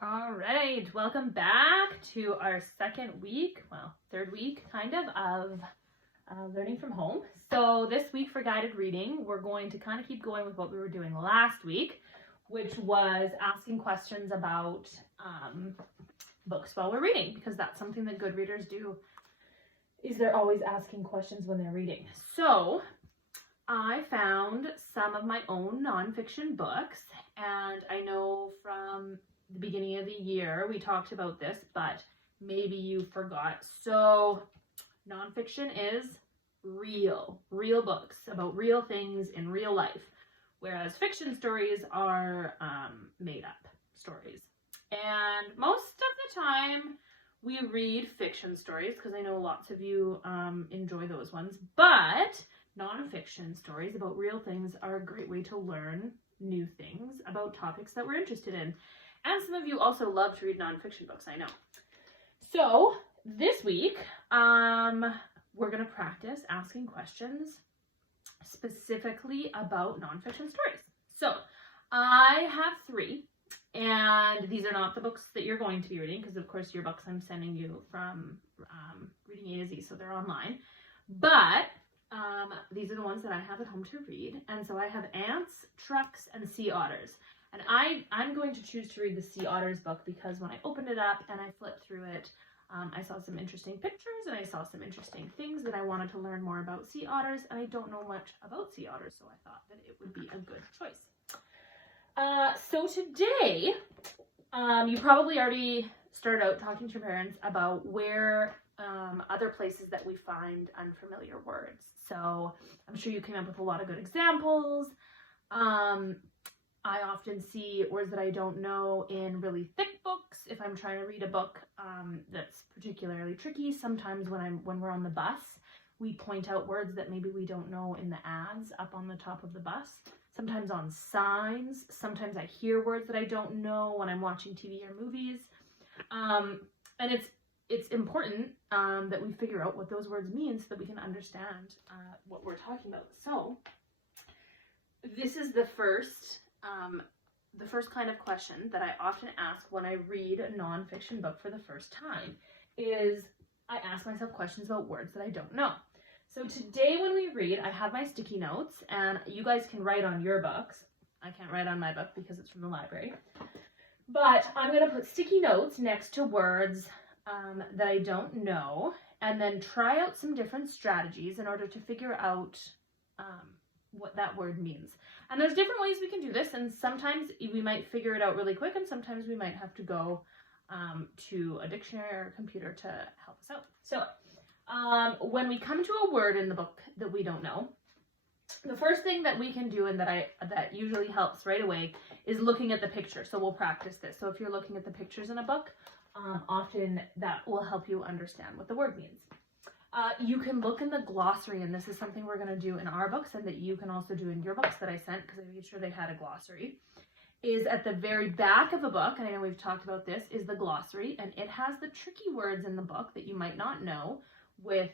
All right, welcome back to our second week, well, third week kind of learning from home. So this week for guided reading, we're going to kind of keep going with what we were doing last week, which was asking questions about books while we're reading, because that's something that good readers do, is they're always asking questions when they're reading. So I found some of my own nonfiction books, and I know from the beginning of the year we talked about this, but maybe you forgot. So nonfiction is real books about real things in real life, whereas fiction stories are made up stories. And most of the time we read fiction stories because I know lots of you enjoy those ones, but nonfiction stories about real things are a great way to learn new things about topics that we're interested in. And some of you also love to read nonfiction books, I know. So this week, we're going to practice asking questions specifically about nonfiction stories. So I have 3, and these are not the books that you're going to be reading, because of course your books I'm sending you from Reading A to Z, so they're online. But these are the ones that I have at home to read. And so I have ants, trucks, and sea otters. And I'm going to choose to read the sea otters book because when I opened it up and I flipped through it, I saw some interesting pictures and I saw some interesting things that I wanted to learn more about sea otters, and I don't know much about sea otters, so I thought that it would be a good choice. So today, you probably already started out talking to your parents about where other places that we find unfamiliar words. So I'm sure you came up with a lot of good examples. I often see words that I don't know in really thick books. If I'm trying to read a book that's particularly tricky, sometimes when we're on the bus, we point out words that maybe we don't know in the ads up on the top of the bus. Sometimes on signs. Sometimes I hear words that I don't know when I'm watching TV or movies. And it's important that we figure out what those words mean so that we can understand what we're talking about. So this is the first kind of question that I often ask when I read a nonfiction book for the first time, is I ask myself questions about words that I don't know. So today when we read, I have my sticky notes, and you guys can write on your books. I can't write on my book because it's from the library. But I'm going to put sticky notes next to words that I don't know, and then try out some different strategies in order to figure out what that word means. And there's different ways we can do this, and sometimes we might figure it out really quick, and sometimes we might have to go to a dictionary or a computer to help us out. So when we come to a word in the book that we don't know, the first thing that we can do, and that usually helps right away, is looking at the picture. So we'll practice this. So if you're looking at the pictures in a book, often that will help you understand what the word means. You can look in the glossary, and this is something we're going to do in our books and that you can also do in your books that I sent, because I made sure they had a glossary, is at the very back of a book, and I know we've talked about this, is the glossary, and it has the tricky words in the book that you might not know.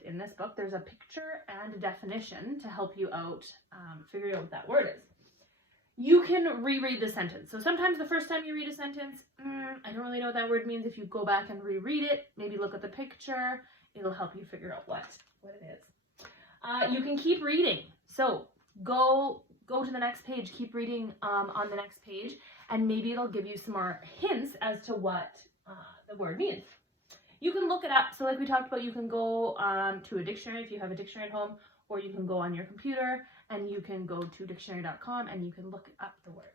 In this book, there's a picture and a definition to help you out figuring out what that word is. You can reread the sentence. So sometimes the first time you read a sentence, I don't really know what that word means. If you go back and reread it, maybe look at the picture, it'll help you figure out what it is. You can keep reading. So go to the next page, keep reading on the next page, and maybe it'll give you some more hints as to what the word means. You can look it up. So like we talked about, you can go to a dictionary if you have a dictionary at home, or you can go on your computer and you can go to dictionary.com and you can look up the word.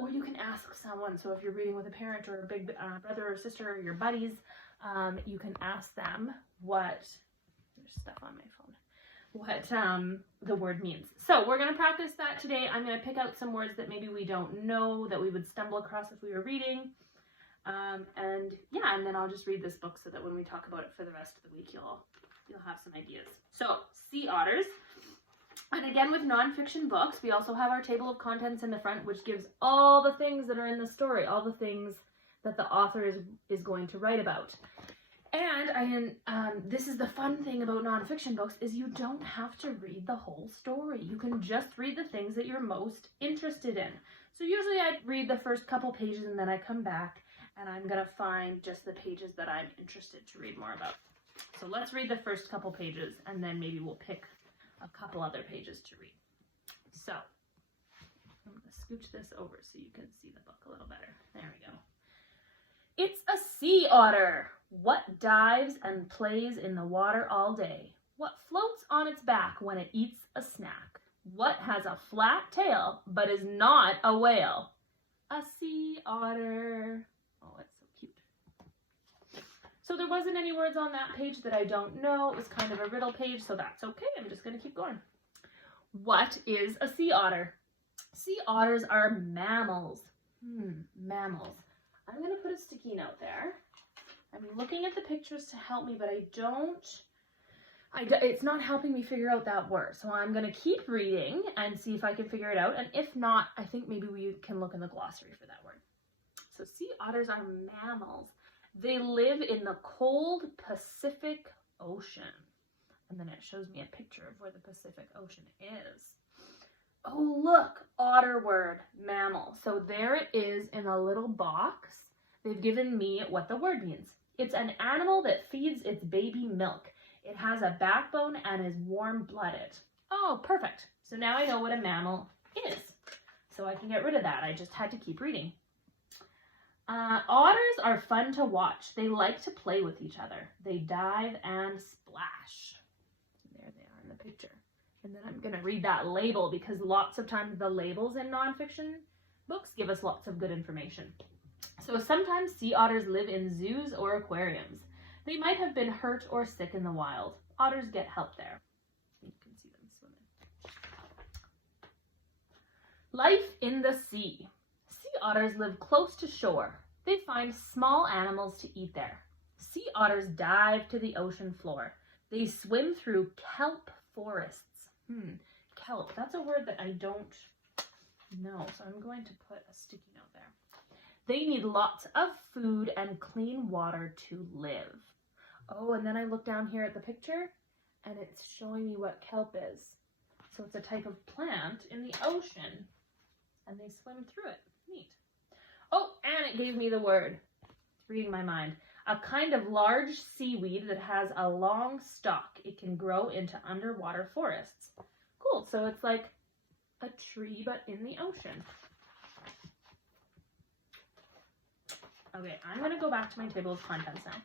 Or you can ask someone. So if you're reading with a parent or a big brother or sister or your buddies, you can ask them there's stuff on my phone, what the word means. So we're going to practice that today. I'm going to pick out some words that maybe we don't know that we would stumble across if we were reading. And then I'll just read this book so that when we talk about it for the rest of the week, you'll have some ideas. So sea otters. And again, with nonfiction books, we also have our table of contents in the front, which gives all the things that are in the story, all the things that the author is going to write about. And this is the fun thing about nonfiction books, is you don't have to read the whole story. You can just read the things that you're most interested in. So usually I read the first couple pages and then I come back and I'm going to find just the pages that I'm interested to read more about. So let's read the first couple pages and then maybe we'll pick a couple other pages to read. So I'm going to scooch this over so you can see the book a little better. There we go. It's a sea otter. What dives and plays in the water all day? What floats on its back when it eats a snack? What has a flat tail but is not a whale? A sea otter. Oh, it's so cute. So there wasn't any words on that page that I don't know. It was kind of a riddle page, so that's okay. I'm just going to keep going. What is a sea otter? Sea otters are mammals. Mammals. I'm going to put a sticky note there. I'm looking at the pictures to help me, but it's not helping me figure out that word. So I'm going to keep reading and see if I can figure it out. And if not, I think maybe we can look in the glossary for that word. So sea otters are mammals. They live in the cold Pacific Ocean. And then it shows me a picture of where the Pacific Ocean is. Oh, look, otter word, mammal. So there it is in a little box. They've given me what the word means. It's an animal that feeds its baby milk. It has a backbone and is warm-blooded. Oh, perfect. So now I know what a mammal is. So I can get rid of that. I just had to keep reading. Otters are fun to watch. They like to play with each other. They dive and splash. There they are in the picture. And then I'm going to read that label because lots of times the labels in nonfiction books give us lots of good information. So sometimes sea otters live in zoos or aquariums. They might have been hurt or sick in the wild. Otters get help there. You can see them swimming. Life in the sea. Sea otters live close to shore. They find small animals to eat there. Sea otters dive to the ocean floor. They swim through kelp forests. Kelp, that's a word that I don't know, so I'm going to put a sticky note there. They need lots of food and clean water to live. Oh, and then I look down here at the picture, and it's showing me what kelp is. So it's a type of plant in the ocean, and they swim through it. Neat. Oh, and it gave me the word. It's reading my mind. A kind of large seaweed that has a long stalk. It can grow into underwater forests. Cool, so it's like a tree, but in the ocean. Okay, I'm going to go back to my table of contents now.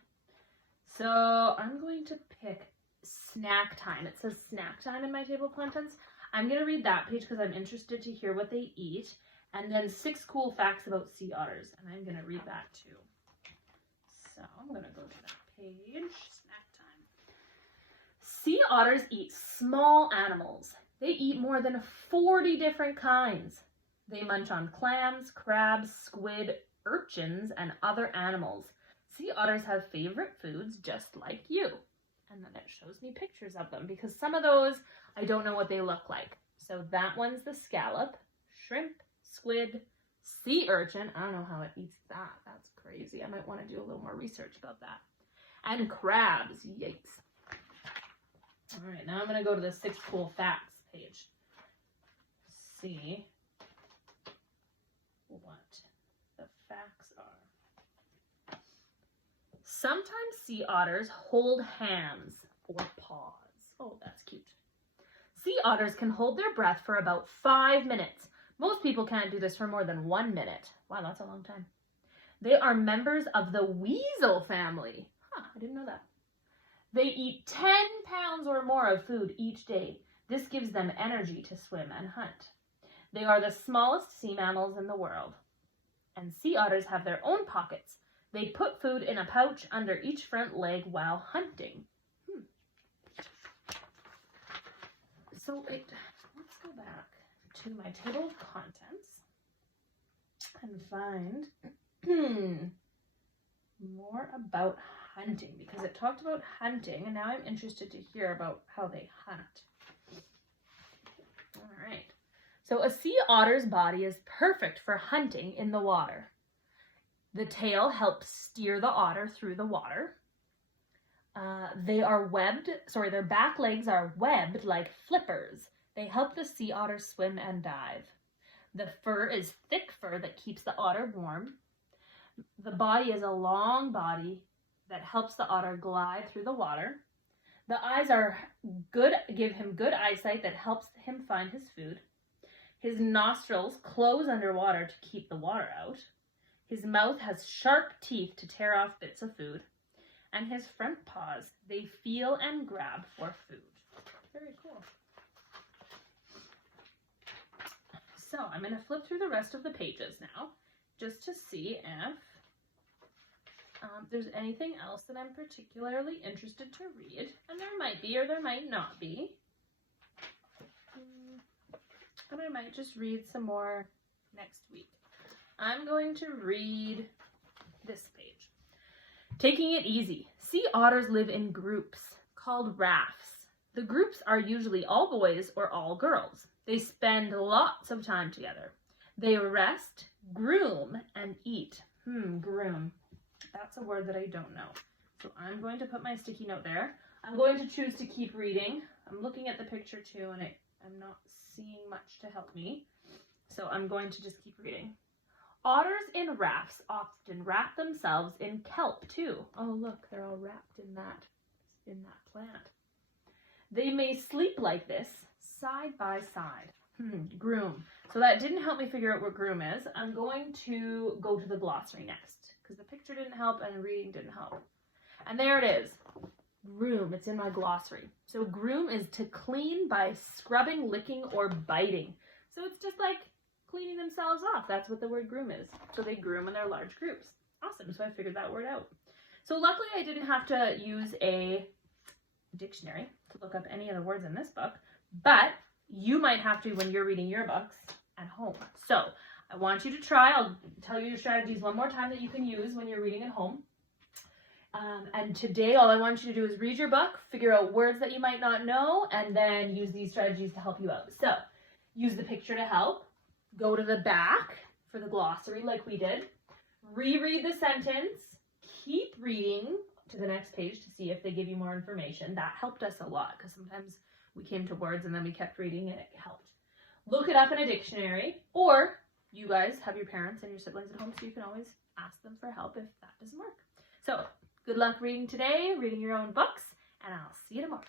So I'm going to pick snack time. It says snack time in my table of contents. I'm going to read that page because I'm interested to hear what they eat. And then 6 cool facts about sea otters. And I'm going to read that too. So I'm going to go to that page. Snack time. Sea otters eat small animals. They eat more than 40 different kinds. They munch on clams, crabs, squid, urchins, and other animals. Sea otters have favorite foods just like you. And then it shows me pictures of them because some of those I don't know what they look like. So that one's the scallop, shrimp, squid, sea urchin. I don't know how it eats that. That's crazy. I might want to do a little more research about that. And crabs. Yikes. All right, now I'm going to go to the 6 cool facts page. See what the facts are. Sometimes sea otters hold hands or paws. Oh, that's cute. Sea otters can hold their breath for about 5 minutes. Most people can't do this for more than 1 minute. Wow, that's a long time. They are members of the weasel family. I didn't know that. They eat 10 pounds or more of food each day. This gives them energy to swim and hunt. They are the smallest sea mammals in the world. And sea otters have their own pockets. They put food in a pouch under each front leg while hunting. So let's go back to my table of contents and find more about hunting because it talked about hunting and now I'm interested to hear about how they hunt. All right. So a sea otter's body is perfect for hunting in the water. The tail helps steer the otter through the water. Their back legs are webbed like flippers. They help the sea otter swim and dive. The fur is thick fur that keeps the otter warm. The body is a long body that helps the otter glide through the water. The eyes are good, give him good eyesight that helps him find his food. His nostrils close underwater to keep the water out. His mouth has sharp teeth to tear off bits of food. And his front paws, they feel and grab for food. Very cool. So I'm going to flip through the rest of the pages now, just to see if there's anything else that I'm particularly interested to read. And there might be, or there might not be. And I might just read some more next week. I'm going to read this page. Taking it easy. Sea otters live in groups called rafts. The groups are usually all boys or all girls. They spend lots of time together. They rest, groom, and eat. Groom. That's a word that I don't know. So I'm going to put my sticky note there. I'm going to choose to keep reading. I'm looking at the picture too, and I'm not seeing much to help me. So I'm going to just keep reading. Otters in rafts often wrap themselves in kelp too. Oh look, they're all wrapped in that plant. They may sleep like this, side by side. Groom. So that didn't help me figure out what groom is. I'm going to go to the glossary next, because the picture didn't help and reading didn't help. And there it is. Groom. It's in my glossary. So groom is to clean by scrubbing, licking, or biting. So it's just like cleaning themselves off. That's what the word groom is. So they groom in their large groups. Awesome. So I figured that word out. So luckily I didn't have to use a dictionary to look up any of the words in this book, but you might have to when you're reading your books at home. So I want you to try. I'll tell you the strategies one more time that you can use when you're reading at home. And today all I want you to do is read your book, figure out words that you might not know, and then use these strategies to help you out. So use the picture to help. Go to the back for the glossary like we did. Reread the sentence. Keep reading to the next page to see if they give you more information. That helped us a lot because sometimes we came to words and then we kept reading and it helped. Look it up in a dictionary, or you guys have your parents and your siblings at home, so you can always ask them for help if that doesn't work. So good luck reading today, reading your own books, and I'll see you tomorrow.